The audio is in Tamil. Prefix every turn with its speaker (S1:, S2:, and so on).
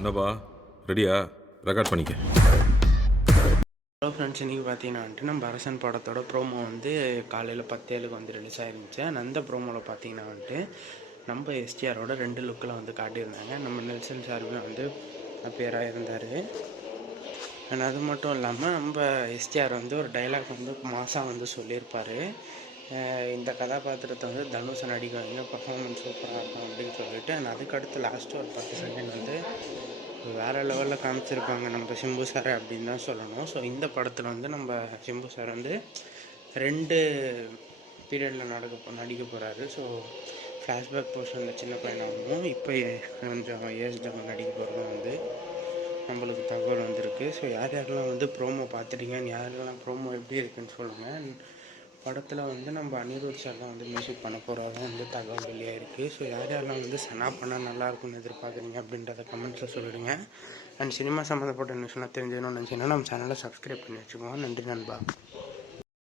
S1: என்னப்பா ரெடியா? ரெக்கார்ட் பண்ணிக்க.
S2: ஹலோ ஃப்ரெண்ட்ஸ் இன்றைக்கி பார்த்தீங்கன்னா வந்துட்டு நம்ம அரசன் படத்தோட ப்ரோமோ வந்து காலையில் பத்தேழுக்கு வந்து ரிலீஸ் ஆகிருந்துச்சு and அந்த ப்ரோமோவில் பார்த்தீங்கன்னா வந்துட்டு நம்ம எஸ்டிஆரோட ரெண்டு லுக்கில் வந்து காட்டியிருந்தாங்க. நம்ம நெல்சன் சாருமே வந்து பேராக இருந்தார் அண்ட் அது மட்டும் இல்லாமல் நம்ம எஸ்டிஆர் வந்து ஒரு டைலாக் வந்து மாதம் வந்து சொல்லியிருப்பார். இந்த கதாபாத்திரத்தை வந்து தனுஷை நடிக்க பர்ஃபார்மன்ஸ் சூப்பராக இருக்கும் அப்படின்னு சொல்லிட்டு அண்ட் அதுக்கடுத்து லாஸ்ட்டு ஒரு பத்து செகண்ட் வந்து வேறு லெவலில் காமிச்சிருப்பாங்க நம்ம சிம்பு சார் அப்படின்னு தான் சொல்லணும். ஸோ இந்த படத்தில் வந்து நம்ம சிம்பு சார் வந்து ரெண்டு பீரியடில் நடக்க நடிக்க போகிறாரு ஸோ ஃப்ளாஷ்பேக் போர்ஷனில் சின்ன பையனாகவும் இப்போ கொஞ்சம் ஏஜ் டவுன் நடிக்க போகிறதும் வந்து நம்மளுக்கு தகவல் வந்திருக்கு. ஸோ யார் யாரெல்லாம் வந்து ப்ரோமோ பார்த்துட்டீங்க யாரெல்லாம் ப்ரோமோ எப்படி இருக்குன்னு சொல்லுங்கள் படத்தில் வந்து நம்ம அனிருத் சார் தான் வந்து மியூசிக் பண்ண போகிறதா வந்து தகவல் வெளியாக இருக்குது ஸோ யார் யாரெல்லாம் வந்து சனா பண்ணால் நல்லா இருக்கும்னு எதிர்பார்க்குறீங்க அப்படின்றத கமெண்ட்ஸில் சொல்லிடுங்க. அண்ட் சினிமா சம்மந்தப்பட்ட நியூஸ்லாம் தெரிஞ்சுக்கணும்னு நினச்சிங்கன்னா நம்ம சேனலை சப்ஸ்கிரைப் பண்ணி வச்சுக்கோங்க. நன்றி நண்பா.